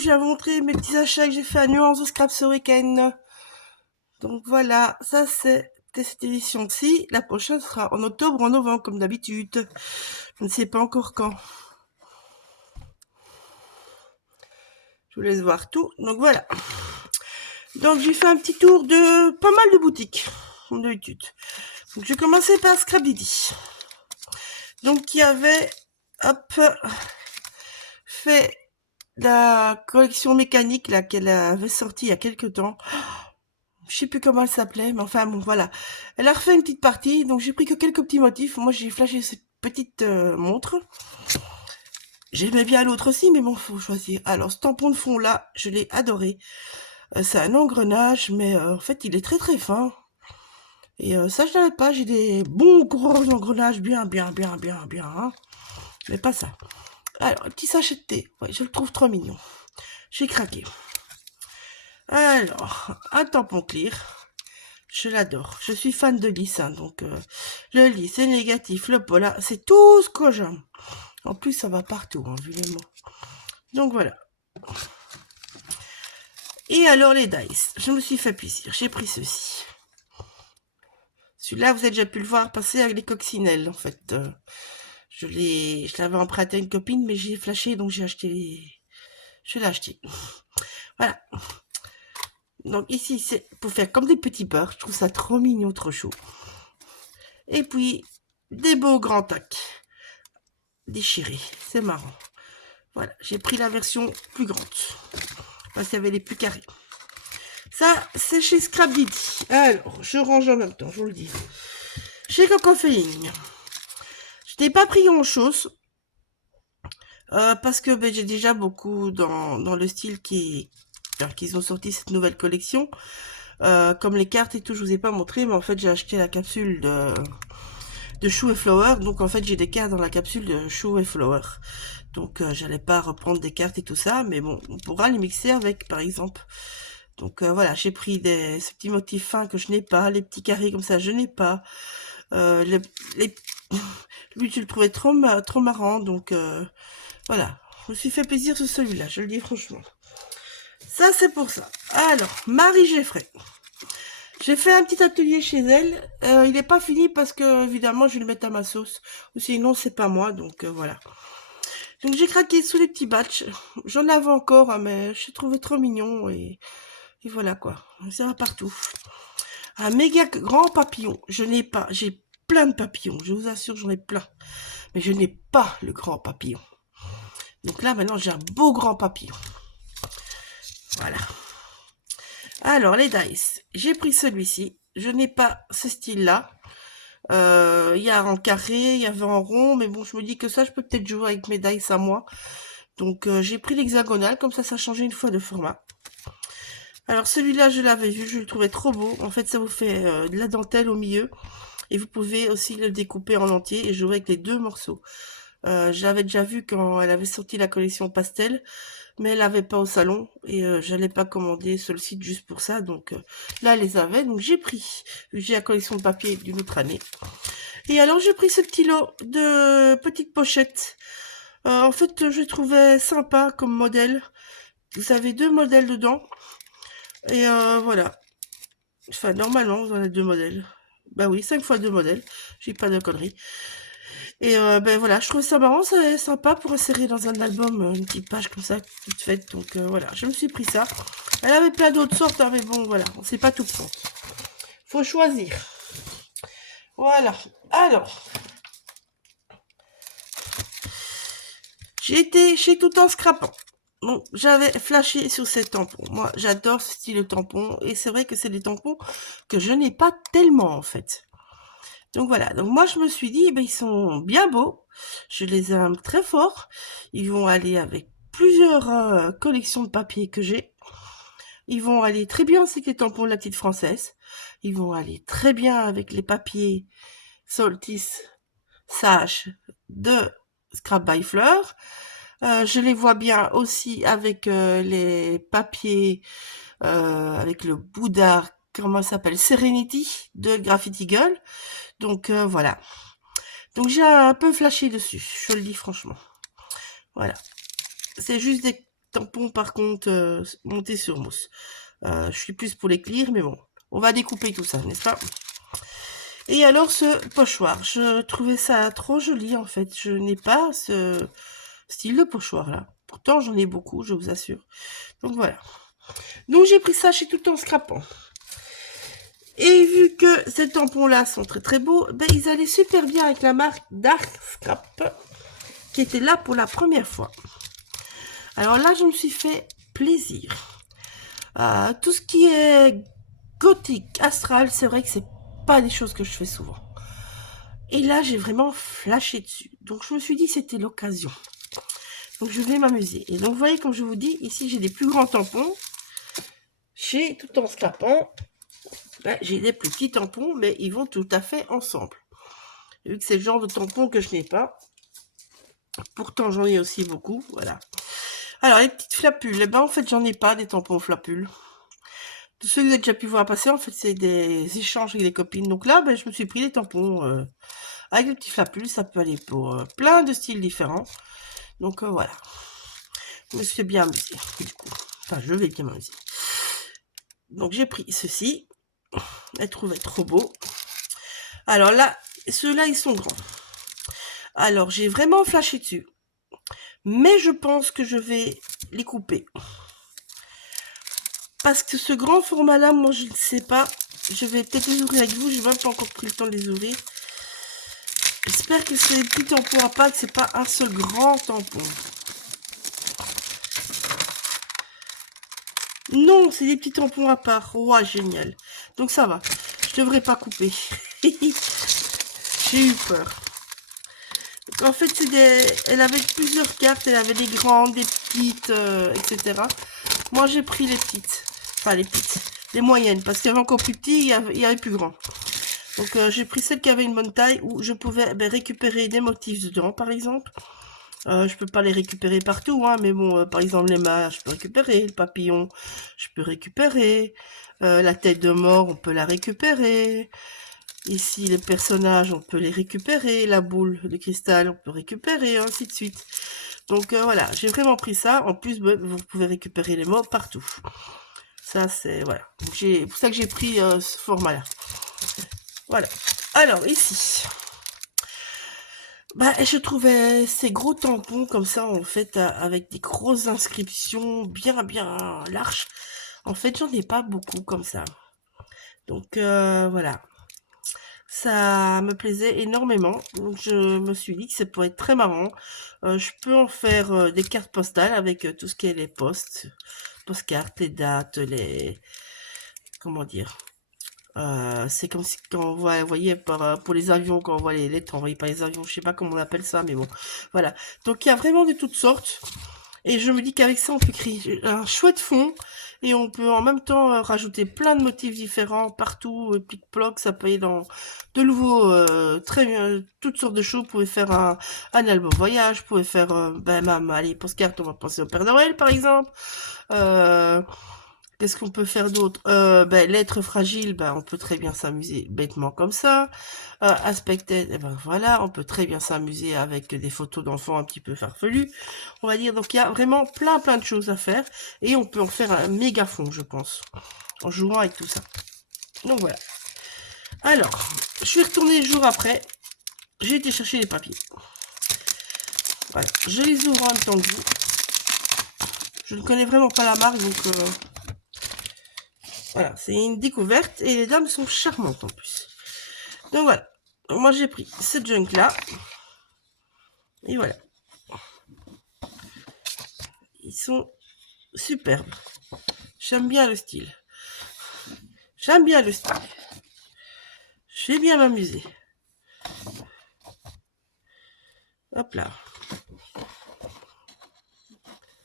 Je vais vous montrer mes petits achats que j'ai fait à Nuance de Scrap ce week-end. Donc voilà, ça c'est cette édition-ci. La prochaine sera en octobre ou en novembre, comme d'habitude. Je ne sais pas encore quand. Je vous laisse voir tout. Donc voilà. Donc j'ai fait un petit tour de pas mal de boutiques, comme d'habitude. Donc je vais commencer par Scrap Didi. Donc qui avait, hop, fait la collection mécanique là qu'elle avait sortie il y a quelques temps. Je sais plus comment elle s'appelait, mais enfin bon, voilà. Elle a refait une petite partie, donc j'ai pris que quelques petits motifs. Moi, j'ai flashé cette petite montre. J'aimais bien l'autre aussi, mais bon, faut choisir. Alors, ce tampon de fond là, je l'ai adoré. C'est un engrenage, mais en fait, il est très très fin. Et ça, je n'avais pas. J'ai des bons gros engrenages, bien, hein. Mais pas ça. Alors, un petit sachet de thé. Ouais, je le trouve trop mignon. J'ai craqué. Alors, un tampon clear. Je l'adore. Je suis fan de lys, hein, donc le lys, c'est négatif, le polar, c'est tout ce que j'aime. En plus, ça va partout, hein, vu les mots. Donc voilà. Et alors les dice, je me suis fait plaisir. J'ai pris ceci. Celui-là, vous avez déjà pu le voir passer avec les coccinelles, en fait. Je l'avais emprunté à une copine, mais j'ai flashé, donc j'ai acheté les... Je l'ai acheté. Voilà. Donc ici, c'est pour faire comme des petits beurres. Je trouve ça trop mignon, trop chaud. Et puis, des beaux grands tacs. Déchirés. C'est marrant. Voilà, j'ai pris la version plus grande. Parce qu'il y avait les plus carrés. Ça, c'est chez Scrap Didi. Alors, je range en même temps, je vous le dis. Chez Cocoféine. Je n'ai pas pris grand-chose. Parce que ben, j'ai déjà beaucoup dans le style qu'ils ont sorti cette nouvelle collection. Comme les cartes et tout, je vous ai pas montré, mais en fait, j'ai acheté la capsule de Chou et Flower. Donc, en fait, j'ai des cartes dans la capsule de Chou et Flower. Donc, j'allais pas reprendre des cartes et tout ça, mais bon, on pourra les mixer avec, par exemple. Donc, voilà, j'ai pris ces petits motifs fins que je n'ai pas, les petits carrés comme ça, je n'ai pas. Les... Lui, je le trouvais trop marrant, donc voilà. Je me suis fait plaisir sur celui-là, je le dis franchement. Ça, c'est pour ça. Alors, Marie Geffray. J'ai fait un petit atelier chez elle. Il n'est pas fini parce que, évidemment, je vais le mettre à ma sauce. Ou sinon, c'est pas moi, donc voilà. Donc j'ai craqué sous les petits batchs. J'en avais encore, hein, mais je trouvé trop mignon et voilà quoi. Ça va partout. Un méga grand papillon. Je n'ai pas. J'ai plein de papillons. Je vous assure, j'en ai plein. Mais je n'ai pas le grand papillon. Donc là, maintenant, j'ai un beau grand papillon. Voilà. Alors, les dice. J'ai pris celui-ci. Je n'ai pas ce style-là. Il y a en carré, il y avait en rond, mais bon, je me dis que ça, je peux peut-être jouer avec mes dice à moi. Donc, j'ai pris l'hexagonal, comme ça changeait une fois de format. Alors, celui-là, je l'avais vu, je le trouvais trop beau. En fait, ça vous fait de la dentelle au milieu. Et vous pouvez aussi le découper en entier et jouer avec les deux morceaux. J'avais déjà vu quand elle avait sorti la collection pastel, mais elle n'avait pas au salon et j'allais pas commander sur le site juste pour ça. Donc là, elle les avait, donc j'ai pris. J'ai la collection de papier d'une autre année. Et alors, j'ai pris ce petit lot de petites pochettes. En fait, je trouvais sympa comme modèle. Vous avez deux modèles dedans. Et voilà. Enfin, normalement, vous en avez deux modèles. Bah oui, 5 fois deux modèles. J'ai pas de conneries. Et ben voilà, je trouve ça marrant, c'est sympa pour insérer dans un album une petite page comme ça, toute faite. Donc voilà, je me suis pris ça. Elle avait plein d'autres sortes, hein, mais bon, voilà, on sait pas tout prendre. Faut choisir. Voilà. Alors, j'ai été chez Tout en Scrapant. Bon, j'avais flashé sur ces tampons. Moi, j'adore ce style de tampon. Et c'est vrai que c'est des tampons que je n'ai pas tellement, en fait. Donc voilà, donc moi je me suis dit, ben, ils sont bien beaux, je les aime très fort, ils vont aller avec plusieurs collections de papier que j'ai, ils vont aller très bien avec les tampons de la petite française, ils vont aller très bien avec les papiers Soltis Sage de Scrap by Fleur, je les vois bien aussi avec les papiers, avec le Bouddha, comment ça s'appelle, Serenity de Graffiti Girl, donc voilà. Donc j'ai un peu flashé dessus, je le dis franchement. Voilà. C'est juste tampons par contre montés sur mousse. Je suis plus pour les clear, mais bon, on va découper tout ça, n'est-ce pas? Et alors ce pochoir, je trouvais ça trop joli en fait. Je n'ai pas ce style de pochoir là. Pourtant j'en ai beaucoup, je vous assure. Donc voilà. Donc j'ai pris ça chez Tout en Scrapant. Et vu que ces tampons-là sont très très beaux, ben, ils allaient super bien avec la marque Dark Scrap, qui était là pour la première fois. Alors là, je me suis fait plaisir. Tout ce qui est gothique, astral, c'est vrai que c'est pas des choses que je fais souvent. Et là, j'ai vraiment flashé dessus. Donc je me suis dit c'était l'occasion. Donc je vais m'amuser. Et donc vous voyez, comme je vous dis, ici j'ai des plus grands tampons. Chez Tout en Scrapant, ben, j'ai des plus petits tampons, mais ils vont tout à fait ensemble. Vu que c'est le genre de tampon que je n'ai pas. Pourtant, j'en ai aussi beaucoup, voilà. Alors, les petites flapules, eh ben, en fait, j'en ai pas, des tampons flapules. Tous ceux que vous avez déjà pu voir passer, en fait, c'est des échanges avec des copines. Donc là, ben, je me suis pris des tampons avec des petits flapules. Ça peut aller pour plein de styles différents. Donc, voilà. Je me suis bien amusée, du coup. Enfin, je vais bien m'amuser. Donc, j'ai pris ceci. Je les trouvais trop beau. Alors là, ceux-là, ils sont grands. Alors, j'ai vraiment flashé dessus. Mais je pense que je vais les couper. Parce que ce grand format-là, moi, je ne sais pas. Je vais peut-être les ouvrir avec vous. Je n'ai même pas encore pris le temps de les ouvrir. J'espère que c'est des petits tampons à pas, que c'est pas un seul grand tampon. Non, c'est des petits tampons à part. Ouah, génial. Donc ça va. Je devrais pas couper. J'ai eu peur. En fait, elle avait plusieurs cartes. Elle avait des grandes, des petites, etc. Moi, j'ai pris les petites. Enfin, les petites. Les moyennes. Parce qu'il y avait encore plus petit, il y avait plus grand. Donc, j'ai pris celle qui avait une bonne taille où je pouvais récupérer des motifs dedans, par exemple. Je peux pas les récupérer partout, hein, mais bon, par exemple, les mains, je peux récupérer. Le papillon, je peux récupérer. La tête de mort, on peut la récupérer. Ici, les personnages, on peut les récupérer. La boule de cristal, on peut récupérer, ainsi de suite. Donc, voilà, j'ai vraiment pris ça. En plus, vous pouvez récupérer les mots partout. Ça, c'est... Voilà. C'est pour ça que j'ai pris ce format-là. Voilà. Alors, ici... Bah, je trouvais ces gros tampons comme ça, en fait, avec des grosses inscriptions bien larges. En fait, j'en ai pas beaucoup comme ça. Donc, voilà. Ça me plaisait énormément. Donc, je me suis dit que ça pourrait être très marrant. Je peux en faire des cartes postales avec tout ce qui est les postcards, les dates, les... Comment dire? C'est comme si quand on voit, vous voyez, pour les avions, quand on voit les lettres envoyées par les avions, je sais pas comment on appelle ça, mais bon, voilà. Donc il y a vraiment de toutes sortes, et je me dis qu'avec ça, on peut créer un chouette fond, et on peut en même temps rajouter plein de motifs différents partout, plic-ploc, ça peut aller dans de nouveau, très bien, toutes sortes de choses. Vous pouvez faire un album voyage, vous pouvez faire, même, allez, postcard, on va penser au Père Noël, par exemple. Qu'est-ce qu'on peut faire d'autre? L'être fragile, on peut très bien s'amuser bêtement comme ça. Aspected, voilà, on peut très bien s'amuser avec des photos d'enfants un petit peu farfelus. On va dire, donc il y a vraiment plein de choses à faire. Et on peut en faire un méga fond, je pense, en jouant avec tout ça. Donc voilà. Alors, je suis retournée le jour après. J'ai été chercher les papiers. Voilà, je les ouvre en même temps que vous. Je ne connais vraiment pas la marque, donc... Voilà, c'est une découverte et les dames sont charmantes en plus. Donc voilà, moi j'ai pris cette junk là. Et voilà. Ils sont superbes. J'aime bien le style. J'aime bien le style. Je vais bien m'amuser. Hop là.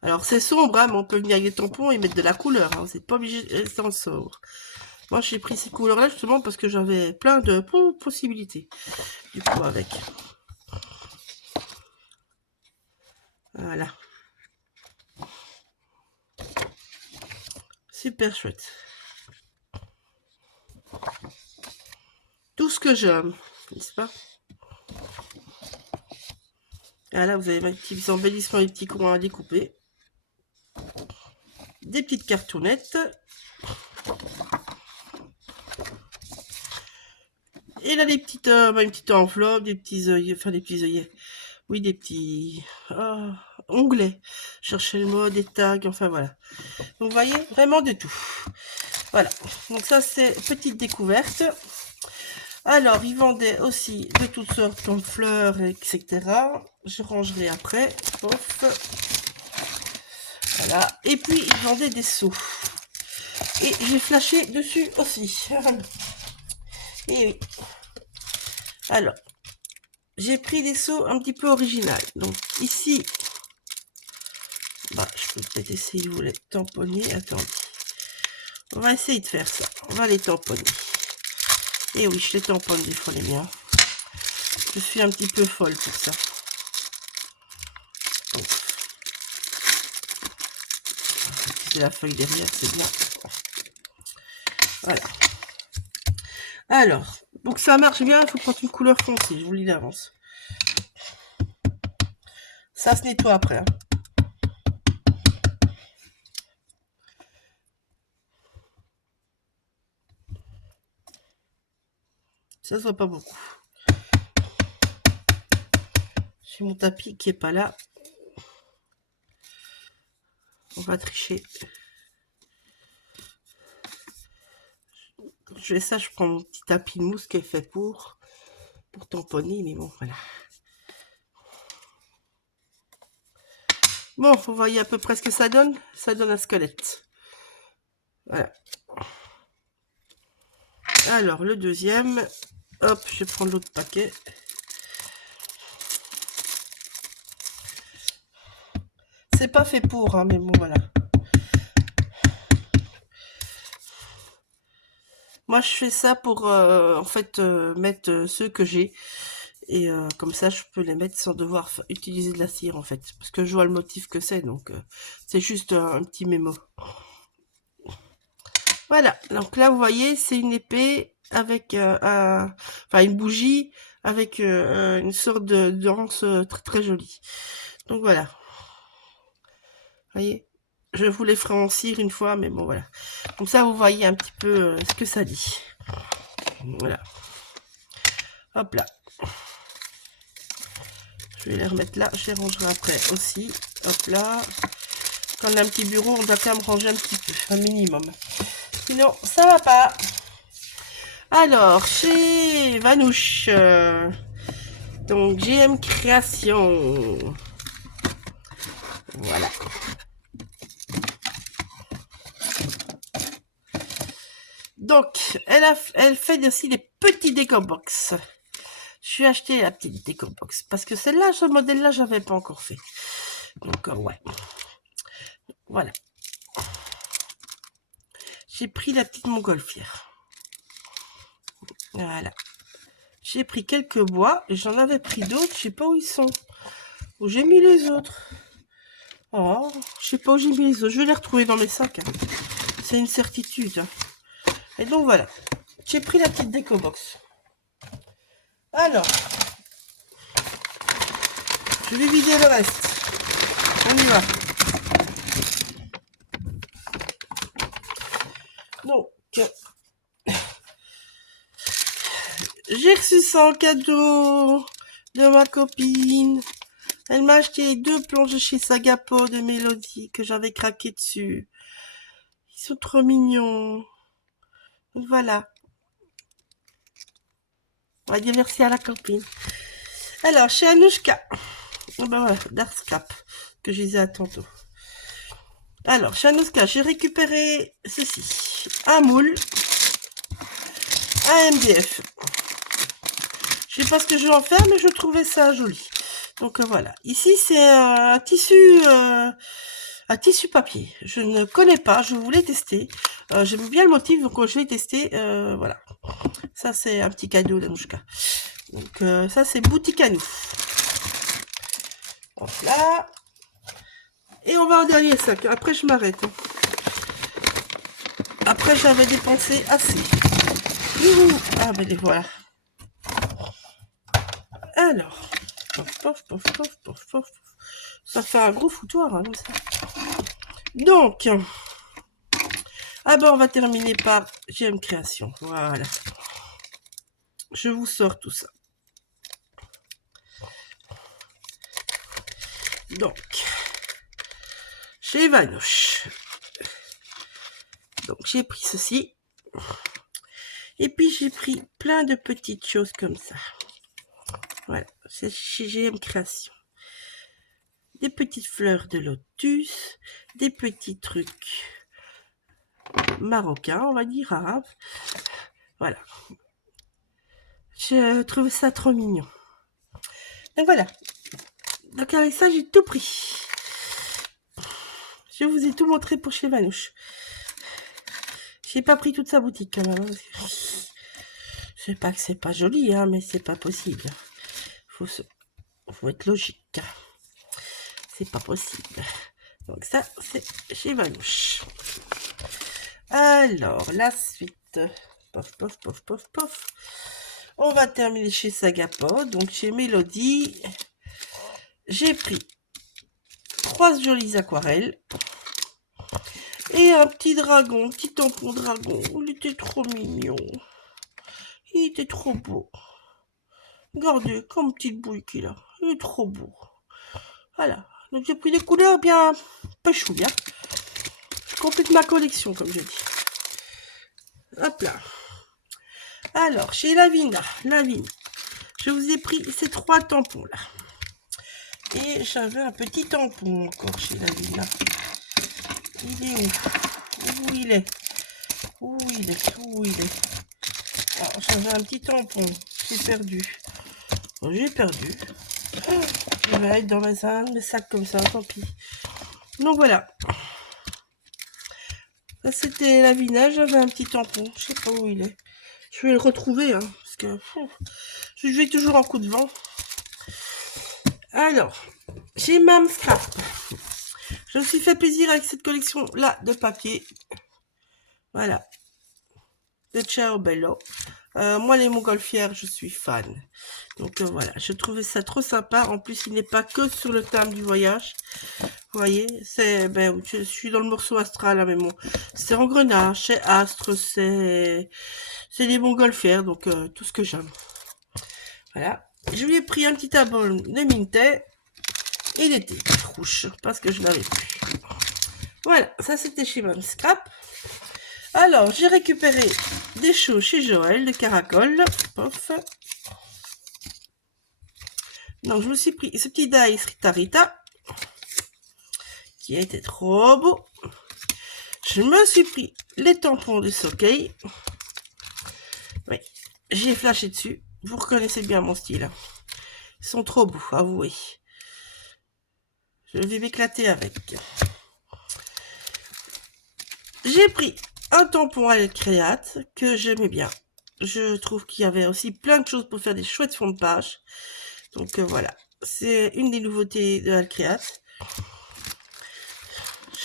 Alors c'est sombre, hein, mais on peut venir avec des tampons et mettre de la couleur. Hein. C'est pas obligé de rester en sobre. Moi j'ai pris ces couleurs là justement parce que j'avais plein de possibilités. Du coup avec. Voilà. Super chouette. Tout ce que j'aime, n'est-ce pas? Ah là, vous avez mes petits embellissements, les petits coins à découper. des petites cartonnettes. Et là, des petites, une petite enveloppe, des petits œillets, enfin des petits œillets. Oui, des petits onglets. Chercher le mot, des tags, enfin voilà. Donc, vous voyez, vraiment de tout. Voilà. Donc, ça, c'est petite découverte. Alors, ils vendaient aussi de toutes sortes comme fleurs, etc. Je rangerai après. Pof. Voilà. Et puis, ils vendaient des seaux. Et j'ai flashé dessus aussi. Et oui. Alors, j'ai pris des seaux un petit peu original. Donc, ici, bah, je peux peut-être essayer de vous les tamponner. Attendez. On va essayer de faire ça. On va les tamponner. Et oui, je les tamponne des fois les miens. Je suis un petit peu folle pour ça. Donc, c'est la feuille derrière, c'est bien. Voilà. Alors, pour que ça marche bien, il faut prendre une couleur foncée. Je vous le dis d'avance. Ça se nettoie après. Hein. Ça se voit pas beaucoup. J'ai mon tapis qui est pas là. On va tricher. Quand je fais ça, je prends mon petit tapis de mousse qui est fait pour tamponner, mais bon, voilà. Bon, vous voyez à peu près ce que ça donne. Ça donne un squelette. Voilà. Alors, le deuxième. Hop, je vais prendre l'autre paquet. C'est pas fait pour, hein, mais bon, voilà. Moi, je fais ça pour, en fait, mettre ceux que j'ai. Et comme ça, je peux les mettre sans devoir utiliser de la cire, en fait. Parce que je vois le motif que c'est, donc c'est juste un petit mémo. Voilà, donc là, vous voyez, c'est une épée avec enfin, une bougie avec une sorte de danse très, très jolie. Donc voilà. Vous voyez, je vous les ferai en cire une fois, mais bon, voilà. Comme ça, vous voyez un petit peu ce que ça dit. Voilà. Hop là. Je vais les remettre là, je les rangerai après aussi. Hop là. Quand on a un petit bureau, on doit quand même ranger un petit peu, un minimum. Sinon, ça va pas. Alors, chez Vanouche, donc GM Création. Voilà. Donc, elle fait aussi des petits déco box. Je suis acheté la petite déco box parce que celle-là, ce modèle-là, j'avais pas encore fait. Donc, ouais. Voilà. J'ai pris la petite montgolfière. Voilà. J'ai pris quelques bois et j'en avais pris d'autres. Je sais pas où ils sont. Où j'ai mis les autres. Oh, je sais pas où j'ai mis les autres. Je vais les retrouver dans mes sacs. Hein. C'est une certitude. Hein. Et donc voilà. J'ai pris la petite déco box. Alors. Je vais vider le reste. On y va. Donc. J'ai reçu ça en cadeau de ma copine. Elle m'a acheté 2 planches chez Sagapo de Mélodie que j'avais craqué dessus. Ils sont trop mignons. Voilà. On va dire merci à la copine. Alors, chez Anouchka. Oh ben voilà, Darkscap, que je disais à tantôt. Alors, chez Anouchka, j'ai récupéré ceci. Un moule. Un MDF. Je sais pas ce que je vais en faire, mais je trouvais ça joli. Donc voilà. Ici, c'est un tissu papier. Je ne connais pas, je voulais tester. J'aime bien le motif, donc je vais tester. Voilà. Ça, c'est un petit cadeau d'Anouchka. Donc ça, c'est boutique à nous. Hop là. Et on va au dernier sac. Après, je m'arrête. Après, j'avais dépensé assez. Ah, ben les voilà. Alors. Pof, pof, pof, pof, pof, pof. Ça fait un gros foutoir, hein, comme ça. Donc, Ah ben, on va terminer par GM Création. Voilà. Je vous sors tout ça. Donc, chez Vanoche. Donc, j'ai pris ceci. Et puis, j'ai pris plein de petites choses comme ça. Voilà, c'est chez GM Création. Des petites fleurs de lotus, des petits trucs marocains, on va dire, arabes. Voilà. Je trouve ça trop mignon. Donc voilà. Donc avec ça, j'ai tout pris. Je vous ai tout montré pour chez Vanoche. J'ai pas pris toute sa boutique quand même. Je sais pas que c'est pas joli, hein, mais c'est pas possible. Faut être logique. C'est pas possible. Donc ça, c'est chez Vanoche. Alors, la suite. Pof, pof, pof, pof, pof. On va terminer chez Sagapod. Donc, chez Mélodie, j'ai pris 3 jolies aquarelles. Et un petit dragon, petit tampon dragon. Il était trop mignon. Il était trop beau. Regardez, comme petite bouille qu'il a. Il est trop beau. Voilà. Donc, j'ai pris des couleurs bien pêchouilles. Hein. Je complète ma collection, comme je dis. Hop là. Alors, chez Lavina, je vous ai pris ces 3 tampons là. Et j'avais un petit tampon encore chez Lavina. Il est où? Où il est? Où il est? Où il est? Alors, j'avais un petit tampon. J'ai perdu. Bon, j'ai perdu. Il va être dans mes sacs comme ça, tant pis. Donc voilà. Ça c'était Lavina, j'avais un petit tampon. Je sais pas où il est. Je vais le retrouver, hein, parce que je vais toujours en coup de vent. Alors, j'ai Mam Scrap. Je me suis fait plaisir avec cette collection-là de papier. Voilà. De Ciao Bello. Moi, les montgolfières, je suis fan. Donc voilà, je trouvais ça trop sympa. En plus, il n'est pas que sur le thème du voyage. Vous voyez, c'est, ben, je suis dans le morceau astral, hein, mais bon, c'est en grenage, c'est astre, c'est des montgolfières, donc tout ce que j'aime. Voilà. Je lui ai pris un petit album de Minté. Il était rouge parce que je l'avais plus. Voilà, ça c'était chez Mam Scrap. Alors, j'ai récupéré des choses chez Joël, de Caracol. Pof. Donc, je me suis pris ce petit Dice Rita Rita, qui a été trop beau. Je me suis pris les tampons de Sokei. Oui, j'ai flashé dessus. Vous reconnaissez bien mon style. Ils sont trop beaux, avouez. Je vais m'éclater avec. J'ai pris un tampon à Créate que j'aimais bien. Je trouve qu'il y avait aussi plein de choses pour faire des chouettes fonds de page. Donc voilà, c'est une des nouveautés de Alcréate.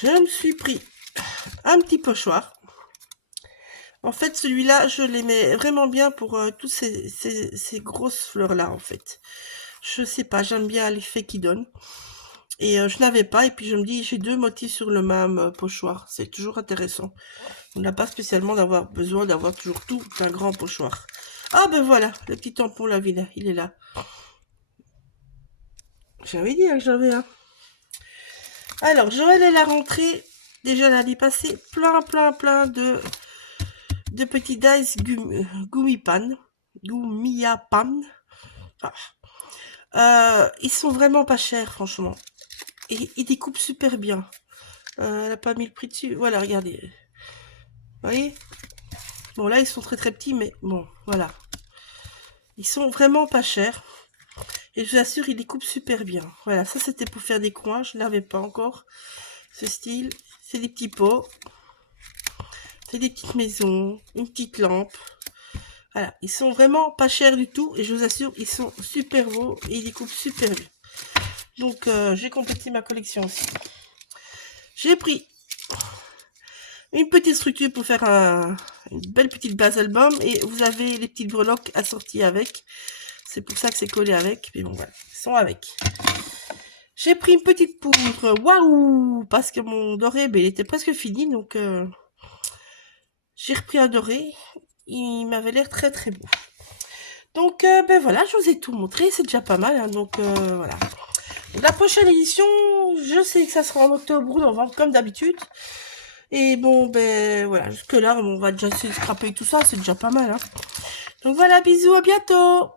Je me suis pris un petit pochoir. En fait, celui-là, je l'aimais vraiment bien pour toutes ces grosses fleurs-là, en fait. Je sais pas, j'aime bien l'effet qu'il donne. Et je n'avais pas, et puis je me dis, j'ai 2 motifs sur le même pochoir. C'est toujours intéressant. On n'a pas spécialement besoin d'avoir toujours tout un grand pochoir. Ah ben voilà, le petit tampon Lavina, il est là. J'avais dit que j'avais un. Alors, Joël, elle a rentré, déjà l'année passée, plein de petits dice Gumiyapan. Ils sont vraiment pas chers, franchement. Et ils découpent super bien. Elle a pas mis le prix dessus. Voilà, regardez. Vous voyez? Bon, là, ils sont très petits, mais bon, voilà. Ils sont vraiment pas chers. Et je vous assure, ils découpent super bien. Voilà, ça, c'était pour faire des coins. Je n'avais pas encore ce style. C'est des petits pots. C'est des petites maisons. Une petite lampe. Voilà, ils sont vraiment pas chers du tout. Et je vous assure, ils sont super beaux. Et ils découpent super bien. Donc, j'ai complété ma collection aussi. J'ai pris une petite structure pour faire une belle petite base album. Et vous avez les petites breloques assorties avec. C'est pour ça que c'est collé avec. Mais bon, voilà, ils sont avec. J'ai pris une petite poudre. Waouh! Parce que mon doré, ben, il était presque fini. Donc, J'ai repris un doré. Il m'avait l'air très très beau. Donc, ben voilà, je vous ai tout montré. C'est déjà pas mal. Hein, donc, voilà. La prochaine édition, je sais que ça sera en octobre ou novembre, comme d'habitude. Et bon, ben voilà, jusque-là, on va déjà se scraper tout ça. C'est déjà pas mal. Hein. Donc voilà, bisous, à bientôt.